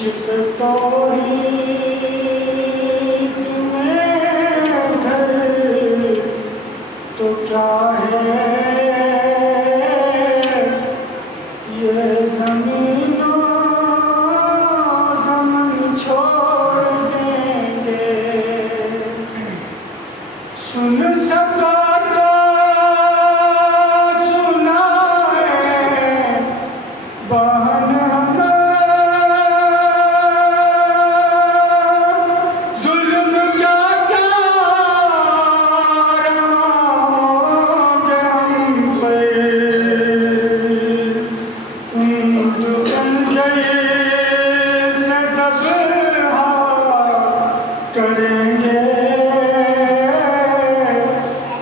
عشق توحید میں گھر تو کیا ہے یہ زمین و زمن چھوڑ دیں گے سن سکا تو سنا ہے بہن ظلم کیا کیا رواں گے ہم پر کند کنجر سے ذبح کریں گے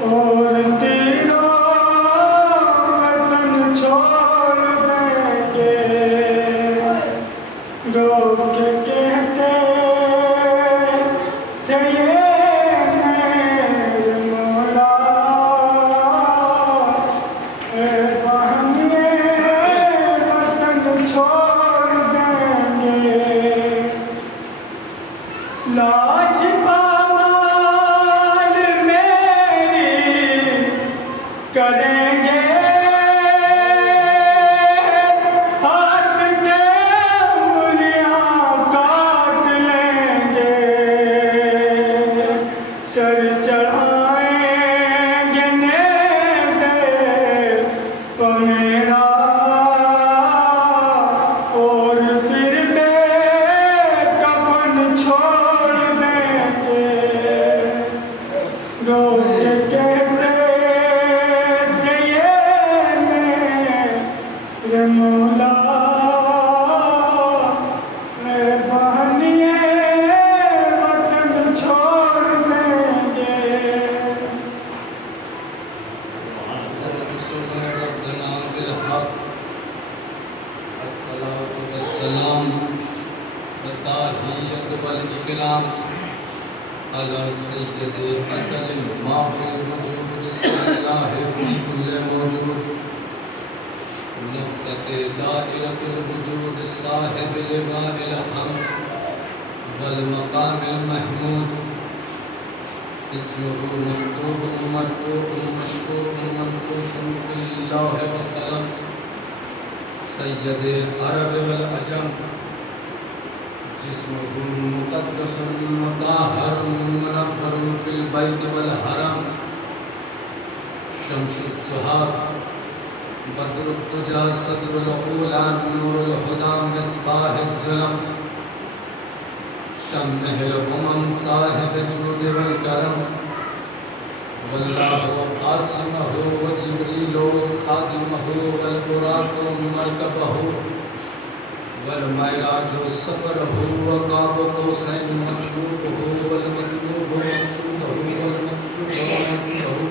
اور تیرا وطن چھوڑ دیں گے رو کے کہتے تھے یہ میرے مولا اے بہن یہ وطن چھوڑ دیں گے لاش پامال میری کریں گے ہاتھ سے انگلیاں کاٹ لیں گے سر چڑھائیں گے نیزے پہ میرا اور پھر بے کفن چھوڑ دیں گے رو کے کہتے تھے یہ میرے مولا اے بہن یہ وطن چھوڑ دیں گے ربنا بالحق الصلاة والسلام والتحية والإكرام على سيد أسد ما في الوجود صلى الله في كل موجود نقطة دائرة الوجود صاحب لواء الحمد والمقام المحمود اسمه مكتوب مرفوع مشفوع منقوش في اللوح والقلم سيد العرب والعجم جسمه مقدس مطهر منور في البيت والحرم شمس الزهار بدر الدجى صدر الأولى نور الهدى مصباح الظلم شمه الأمم صاحب الجود والكرم والله قاسمه وجبريل خادمه والبراق مركبه والمعراج سفره وقاب قوسين مطلوبه والمطلوب مقصوده والمقصود مطلوبه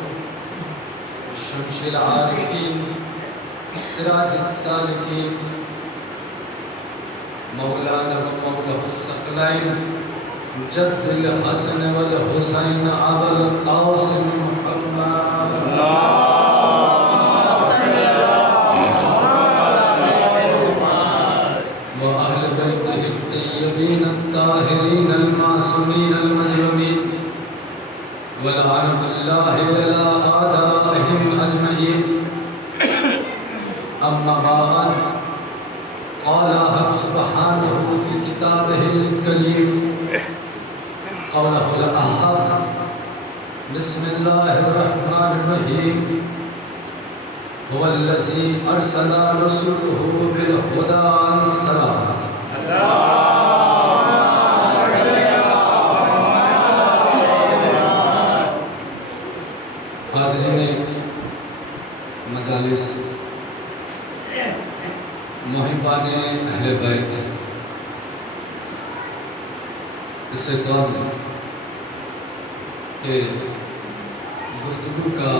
شمس العارفين سراج السالكين مولانا ومولاه الثقلين جد الحسن والحسين أبا القاسم محمد وأهل بيته الطيبين الطاهرين المعصومين المظلومين ولعنة الله على أعدائهم أجمعين أما بعد قال حق سبحانه في كتابه الكريم قوله الأحق بسم الله الرحمن الرحيم هو الذي أرسل رسوله بالهدى والسلام حاضرین مجالس محبان اہل بیت اس سے قبل کہ گفتگو کا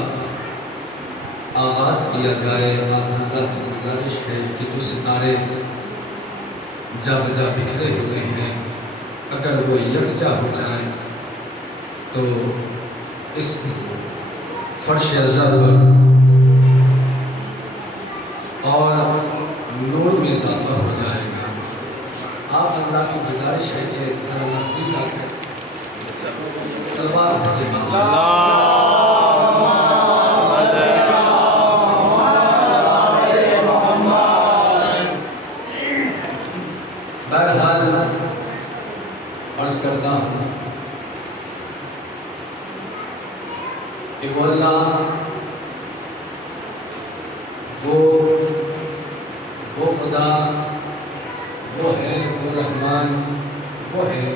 آغاز کیا جائے آپ حضرات سے گزارش ہے کہ جو ستارے جا بجا بکھرے ہوئے ہیں اگر وہ یکجا ہو جائیں تو اس فرش ازل پر اور نور میں اضافہ ہو جائے گا آپ حضرات سے گزارش ہے کہ ذرا نزدیک آ کر صلوات بھیجیں۔ بہرحال عرض کرتا ہوں کہ وہ اللہ وہ خدا وہ ہے، وہ رحمان وہ ہے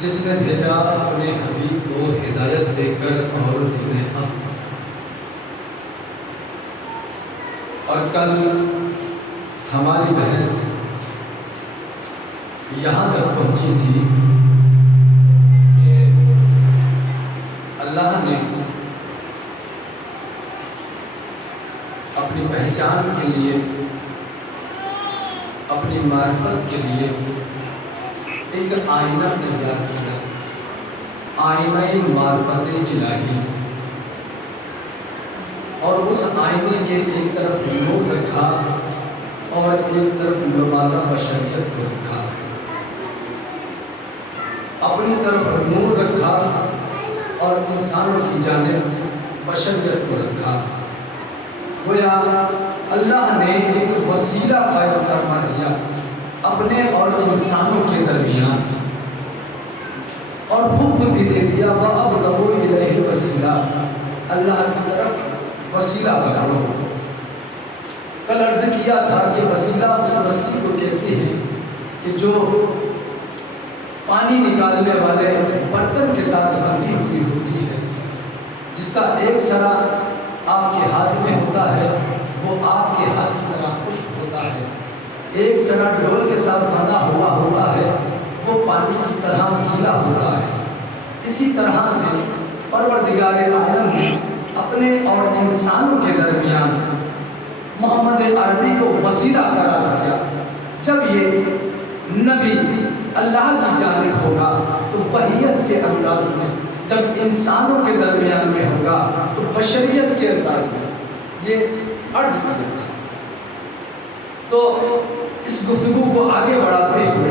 جس نے بھیجا اپنے حبیب کو ہدایت دے کر اور دین حق۔ اور کل ہماری بحث یہاں تک پہنچی تھی کہ اللہ نے اپنی پہچان کے لیے، اپنی معرفت کے لیے ایک آئینہ تیار کیا، آئینہ معرفت الہی، اور اس آئینے کے ایک طرف نور رکھا اور ایک طرف لبادہ بشریت کو رکھا، اپنی طرف نور رکھا اور انسانوں کی جانب بشریت کو رکھا۔ گویا اللہ نے ایک وسیلہ قائم فرما دیا اپنے اور انسانوں کے درمیان، اور حکم بھی دے دیا وَأَبْتَغُوا إِلَيْهِ الْوَسِيلَةَ، اللہ کی طرف وسیلہ بناؤ۔ کل عرض کیا تھا کہ وسیلہ اس رسی کو کہتے ہیں کہ جو پانی نکالنے والے برتن کے ساتھ بندھی ہوئی ہوتی ہے، جس کا ایک سرا آپ کے ہاتھ میں ہوتا ہے، وہ آپ کے ہاتھ کی طرح خشک ہوتا ہے، ایک سرا ڈول کے ساتھ بندھا ہوا ہوتا ہے، وہ پانی کی طرح گیلا ہوتا ہے۔ اسی طرح سے پروردگار عالم نے اپنے اور انسانوں کے درمیان محمد عربی کو وسیلہ قرار دیا۔ جب یہ نبی اللہ کی جانب ہوگا تو وحیت کے انداز میں، جب انسانوں کے درمیان میں ہوگا تو بشریت کے انداز میں، یہ عرض کیا تھا۔ تو اس گفتگو کو آگے بڑھاتے ہوئے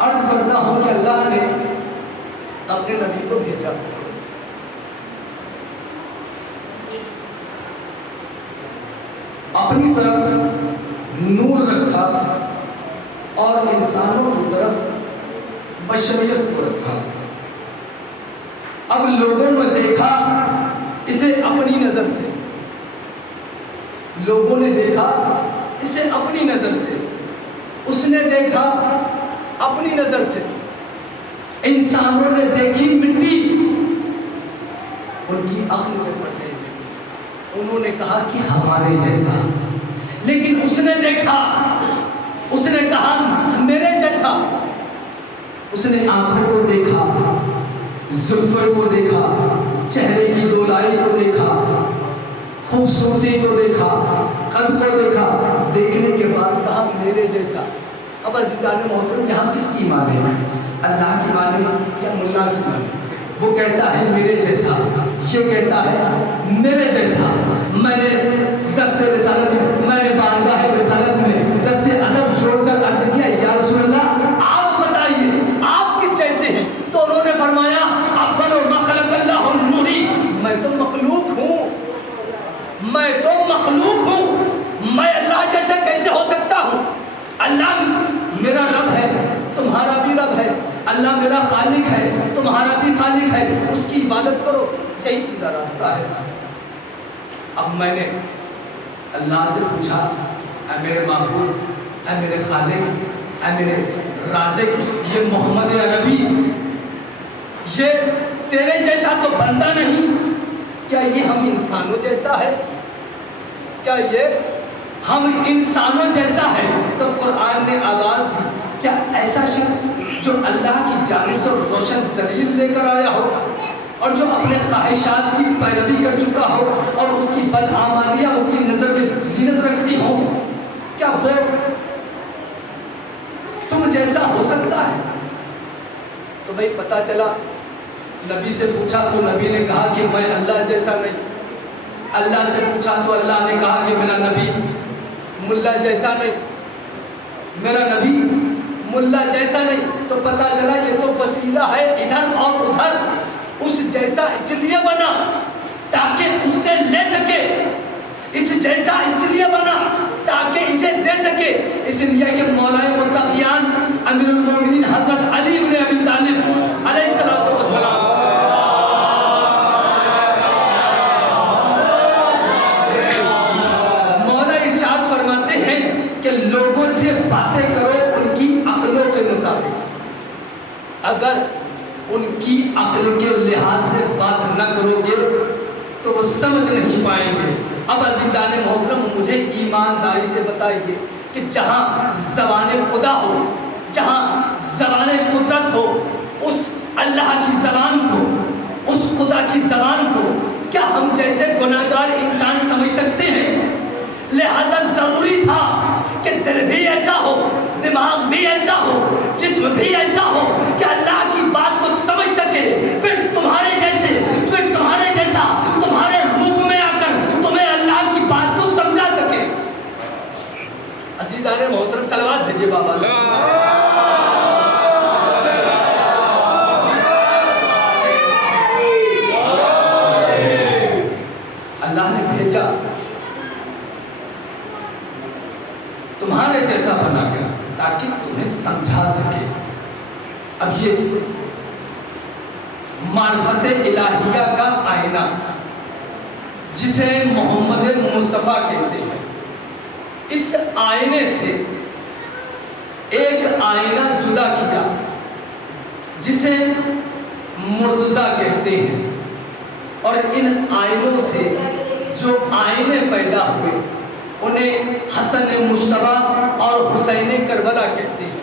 عرض کرتا ہوں کہ اللہ نے اپنے نبی کو بھیجا، اپنی طرف نور رکھا اور انسانوں کی طرف بشریت کو رکھا۔ اب لوگوں نے دیکھا اسے اپنی نظر سے، لوگوں نے دیکھا اسے اپنی نظر سے، اس نے دیکھا اپنی نظر سے۔ انسانوں نے دیکھی مٹی، ان کی عقل میں پڑتے ہوئے انہوں نے کہا کہ ہمارے جیسا، لیکن اس نے دیکھا، اس نے کہا میرے جیسا۔ اس نے آنکھوں کو دیکھا، زلفوں کو دیکھا، چہرے کی گولائی کو دیکھا، خوبصورتی کو دیکھا، قد کو دیکھا، دیکھنے کے بعد کہا میرے جیسا۔ اب عزیزان محترم یہاں کس کی مانے؟ اللہ کی مانے یا ملا کی مانے؟ وہ کہتا ہے میرے جیسا، یہ کہتا ہے میرے جیسا۔ میں نے دست رسالت، میں نے بارگاہ رسالت میں دست ادب چھوڑ کر عرض کیا یا رسول اللہ آپ بتائیے آپ کس جیسے ہیں؟ تو انہوں نے فرمایا افضل ما خلق اللہ النوری، میں تو مخلوق ہوں، میں تو مخلوق ہوں، میں اللہ جیسا کیسے ہو سکتا ہوں؟ اللہ میرا رب ہے، تمہارا بھی رب ہے، اللہ میرا خالق ہے، تمہارا بھی خالق ہے، اس کی عبادت کرو، یہی سیدھا راستہ ہے۔ اب میں نے اللہ سے پوچھا اے میرے معبود، اے میرے خالق، اے میرے رازق، یہ محمد عربی یہ تیرے جیسا تو بنتا نہیں، کیا یہ ہم انسانوں جیسا ہے؟ کیا یہ ہم انسانوں جیسا ہے؟ تو قرآن نے آواز دی کیا ایسا شخص جو اللہ کی جانب سے روشن دلیل لے کر آیا ہو اور جو اپنے خواہشات کی پیروی کر چکا ہو اور اس کی بدعمالیاں اس کی نظر میں زینت رکھتی ہو، کیا وہ تم جیسا ہو سکتا ہے؟ تو بھائی پتہ چلا، نبی سے پوچھا تو نبی نے کہا کہ میں اللہ جیسا نہیں، اللہ سے پوچھا تو اللہ نے کہا کہ میرا نبی ملا جیسا نہیں، میرا نبی ملا جیسا نہیں، تو پتا چلا یہ تو وسیلہ ہے ادھر اور ادھر، اس جیسا اس لیے بنا تاکہ اس سے لے سکے، اس جیسا اس لیے بنا تاکہ اسے دے سکے، اس لیے کہ مولا متقیان امیر المومنین حضرت علی بن ابی طالب علیہ الصلوۃ والسلام مولا ارشاد فرماتے ہیں کہ لوگوں سے باتیں کرو ان کی عقلوں کے مطابق، اگر ان کی عقل کے لحاظ سے بات نہ کرو گے تو وہ سمجھ نہیں پائیں گے۔ اب عزیزان محترم مجھے ایمانداری سے بتائیے کہ جہاں زبان خدا ہو، جہاں زبان قدرت ہو، اس اللہ کی زبان کو، اس خدا کی زبان کو کیا ہم جیسے گناہگار انسان سمجھ سکتے ہیں؟ لہذا ضروری تھا کہ دل بھی ایسا ہو، دماغ بھی ایسا ہو، جسم بھی ایسا ہو کہ اللہ کی بات کو سمجھ سکے، پھر تمہارے جیسے، پھر تمہارے جیسا تمہارے روپ میں آ کر تمہیں اللہ کی بات کو سمجھا سکے۔ عزیزان محترم صلوات بھیجے بابا سے۔ اللہ نے بھیجا تمہارے جیسا بنا کر تاکہ تمہیں سمجھا سکے۔ اب یہ معرفت الہیہ کا آئینہ جسے محمد مصطفیٰ کہتے ہیں، اس آئینے سے ایک آئینہ جدا کیا جسے مرتضیٰ کہتے ہیں، اور ان آئینوں سے جو آئینے پیدا ہوئے انہیں حسن مجتبیٰ اور حسین کربلا کہتے ہیں۔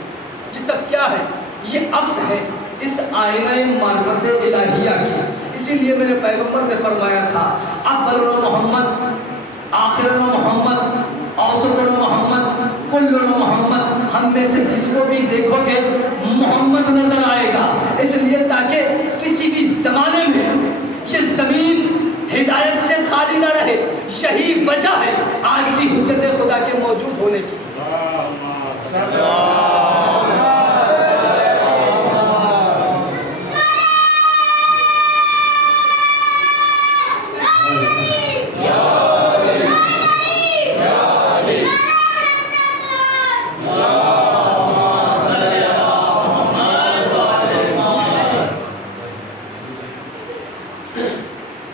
یہ سب کیا ہے؟ یہ عکس ہے اس آئینہ معرفت الہیہ کی۔ اسی لیے میرے پیغمبر نے فرمایا تھا اول محمد، آخر محمد، اوسط محمد، کل محمد، ہم میں سے جس کو بھی دیکھو گے محمد نظر آئے گا، اس لیے تاکہ کسی بھی زمانے میں یہ زمین ہدایت سے خالی نہ رہے۔ یہی وجہ ہے آج بھی حجت خدا کے موجود ہونے کی۔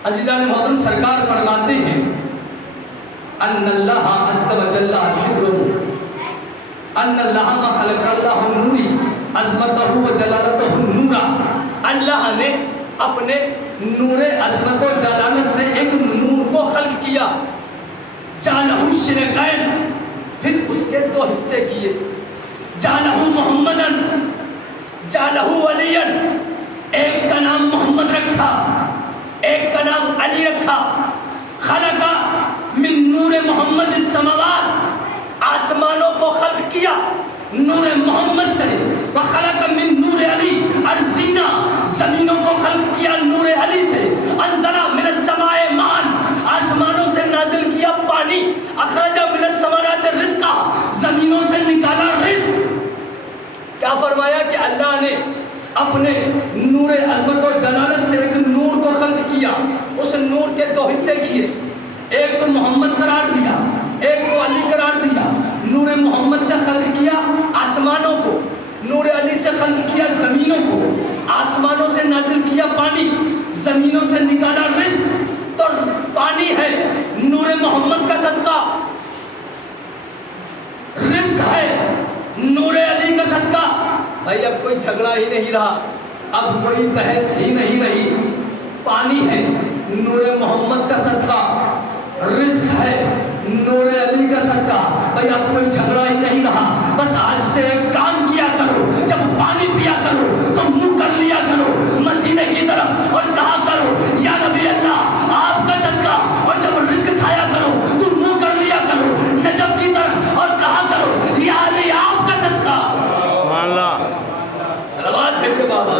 عزیزان محترم سرکار فرماتے ہیں ان اللہ عز و جل ذکر ان اللہ ما خلق اللہ نوری عظمتہ و جلالتہ نورا، اللہ نے اپنے نور عظمت و جلالت سے ایک نور کو خلق کیا، جعلہ شرقین، پھر اس کے دو حصے کیے، جعلہ محمدن، جعلہ علیین، ایک کا نام محمد رکھا، ایک کا نام علی رکھا، خلقا من نور محمد السماوات، آسمانوں کو خلق کیا نور محمد سے، وخلق من نور علی ارضینا، زمینوں کو خلق کیا نور علی سے، انزل من السماء ماء، آسمانوں سے نازل کیا پانی، اخرج من الثمرات رزقا، زمینوں سے نکالا رزق۔ کیا فرمایا کہ اللہ نے اپنے نور عظمت و جلالت سے ایک نور کو خلق کیا، اس نور کے دو حصے کیے، ایک کو محمد قرار دیا، ایک کو علی قرار دیا۔ نور محمد سے خلق کیا آسمانوں کو، نور علی سے خلق کیا زمینوں کو، آسمانوں سے نازل کیا پانی، زمینوں سے نکالا رزق۔ تو پانی ہے نور محمد کا صدقہ، رزق ہے نور علی کا صدقہ۔ بھائی اب کوئی جھگڑا ہی نہیں رہا، اب کوئی بحث ہی نہیں رہی، پانی ہے نور محمد کا صدقہ، رزق ہے نور علی کا صدقہ۔ بھائی اب کوئی جھگڑا ہی نہیں رہا، بس آج سے ایک کام کیا کرو، جب پانی پیا کرو تو منہ کر لیا کرو مدینے کی طرف اور کہا کرو یا نبی اللہ آپ کا صدقہ، اور جب رزق کھایا کرو تو منہ کر لیا کرو نجف کی طرف اور کہا کرو یا علی آپ کا صدقہ۔ صلوات بھیجے بابا۔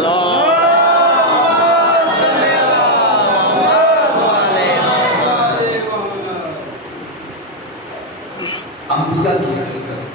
انبیاء کی خلقت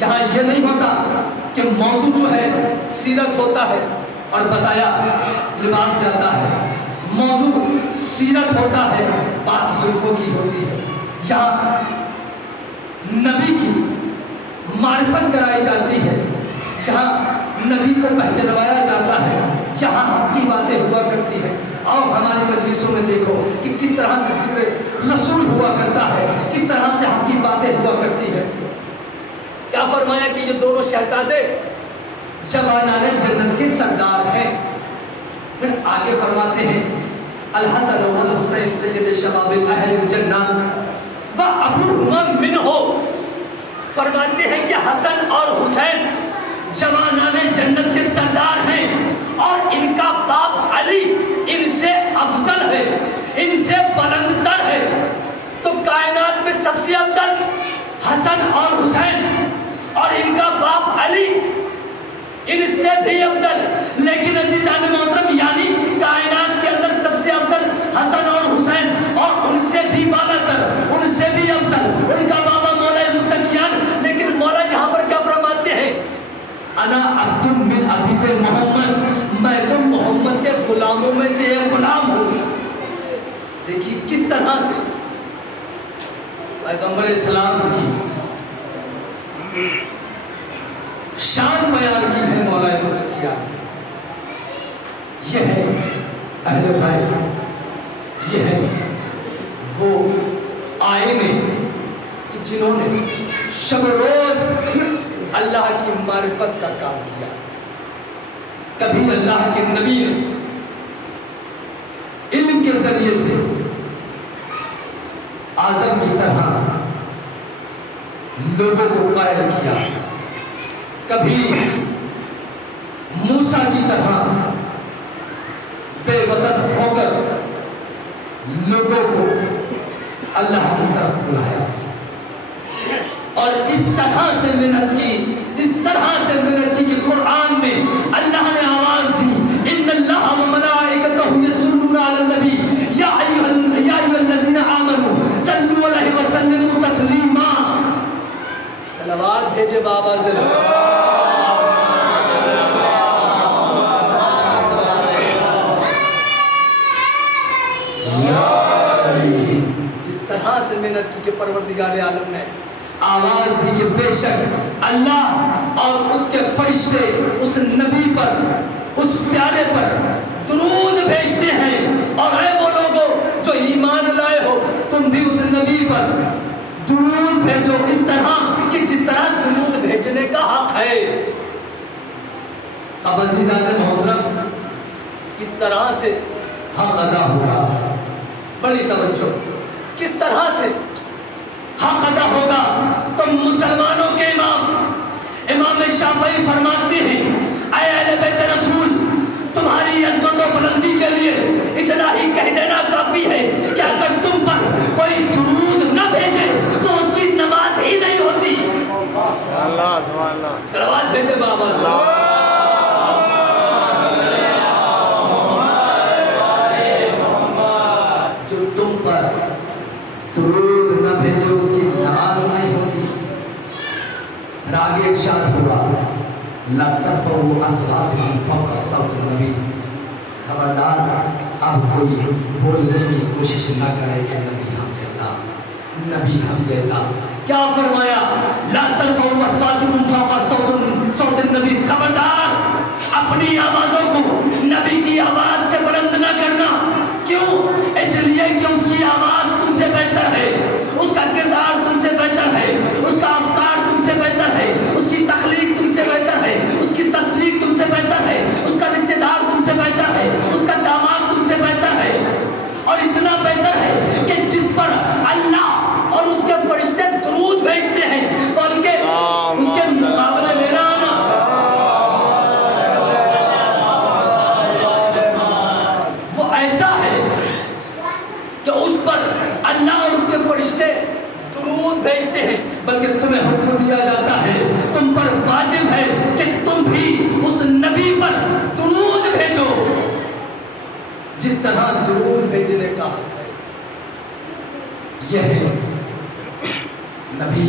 یہاں یہ نہیں ہوتا کہ موضوع جو ہے سیرت ہوتا ہے اور بتایا لباس جاتا ہے. موضوع سیرت ہوتا ہے، بات زلفوں کی ہوتی ہے. یہاں نبی کی معرفت کرائی جاتی ہے، یہاں نبی کو پہچنوایا جاتا ہے، یہاں حق کی باتیں ہوا کرتی ہیں. اور ہماری مجلسوں میں دیکھو کہ کس طرح سے ذکر رسول ہوا کرتا ہے، کس طرح سے حق کی باتیں ہوا کرتی ہے. کیا فرمایا کہ یہ دونوں شہزادے جوانان جنت کے سردار ہیں. پھر آگے فرماتے ہیں الحسن والحسین سید شباب اہل الجنہ و ابوہما منہ. فرماتے ہیں کہ حسن اور حسین جوانان جنت کے سردار ہیں اور ان کا باپ علی ان سے افضل ہے، ان سے بلند تر ہے. تو کائنات میں سب سے افضل حسن اور حسین اور ان کا باپ علی ان سے بھی افضل. لیکن عزیزان محترم یعنی کائنات کے اندر سب سے افضل حسن اور حسین اور ان سے بھی بالا تر، ان سے بھی افضل ان کا بابا مولا متقیان. لیکن مولا یہاں پر کیا فرماتے ہیں؟ انا عبد من عبید محمد، میں تو محمد کے غلاموں میں سے ایک غلام ہوں. دیکھیے کس طرح سے پیغمبر اسلام کی شان بیان کی ہے مولا متقیان. یہ ہے اہل بیت، یہ ہے وہ آئینے کہ جنہوں نے شب روز اللہ کی معرفت کا کام کیا. کبھی اللہ کے نبی نے علم کے ذریعے سے آدم کی طرح لوگوں کو قائل کیا، کبھی موسیٰ کی طرح بے وطن ہو کر لوگوں کو اللہ کی طرف بلایا. اور اس طرح سے محنت کی، اس طرح سے محنت کی کہ قرآن میں اللہ نے آواز دی ان اللہ و ملائکتہ یصلون علی النبی یا ایھا الذین آمنوا صلوا علیہ وسلموا تسلیما. صلوات بھیجے بابا ضرور. اس طرح سے محنت کی کہ پروردگار عالم نے آواز دی کہ بے شک اللہ اور اس کے فرشتے اس نبی پر، اس پیارے پر درود بھیجتے ہیں. اور اے وہ لوگوں جو ایمان لائے ہو تم بھی اس نبی پر درود بھیجو اس طرح کہ جس طرح درود بھیجنے کا حق ہے. اب عزیزان محترم کس طرح سے حق ادا ہوگا؟ بڑی توجہ. کس طرح سے حق ادا ہوگا؟ تو مسلمانوں کے امام شافعی فرماتے ہیں اے اہل بیت رسول، تمہاری عزت و بلندی کے لیے اتنا ہی کہہ دینا کافی ہے کہ اگر تم پر کوئی درود نہ بھیجے تو اس کی نماز ہی نہیں ہوتی. صلوات بھیجے بابا صلی. جو تم پر درود نہ بھیجے اس کی نماز نہیں ہوتی. آگے ارشاد ہوا لا ترفعوا اصواتکم فوق صوت النبی. خبردار اب کوئی بولنے کی کوشش نہ کرے کہ نبی ہم جیسا، نبی ہم جیسا. کیا فرمایا؟ لا ترفعوا اصواتکم فوق صوت النبی. خبردار اپنی آوازوں کو نبی کی آواز سے بلند نہ کرنا. کیوں؟ اس لیے کہ اس کی آواز تم سے بہتر ہے، اس کا کردار تم سے بہتر ہے، اس کا افکار تم سے بہتر ہے، اس کی تخلیق تم سے بہتر ہے، اس کی تصدیق تم سے بہتر ہے، اس کا رشتہ دار تم سے بہتر ہے، اس کا داماد تم سے بہتر ہے. اور اتنا بہتر ہے کہ جس پر اللہ اور اس کے فرشتے درود بھیجتے ہیں بلکہ اس کے مقابلے میں نہ آنا. وہ ایسا ہے کہ اس پر اللہ اور اس کے فرشتے درود بھیجتے ہیں بلکہ تمہیں حکم دیا جاتا ہے، تم پر واجب ہے کہ تم بھی اس نبی پر درود بھیجو جس طرح درود بھیجنے کا حق ہے. یہ ہے نبی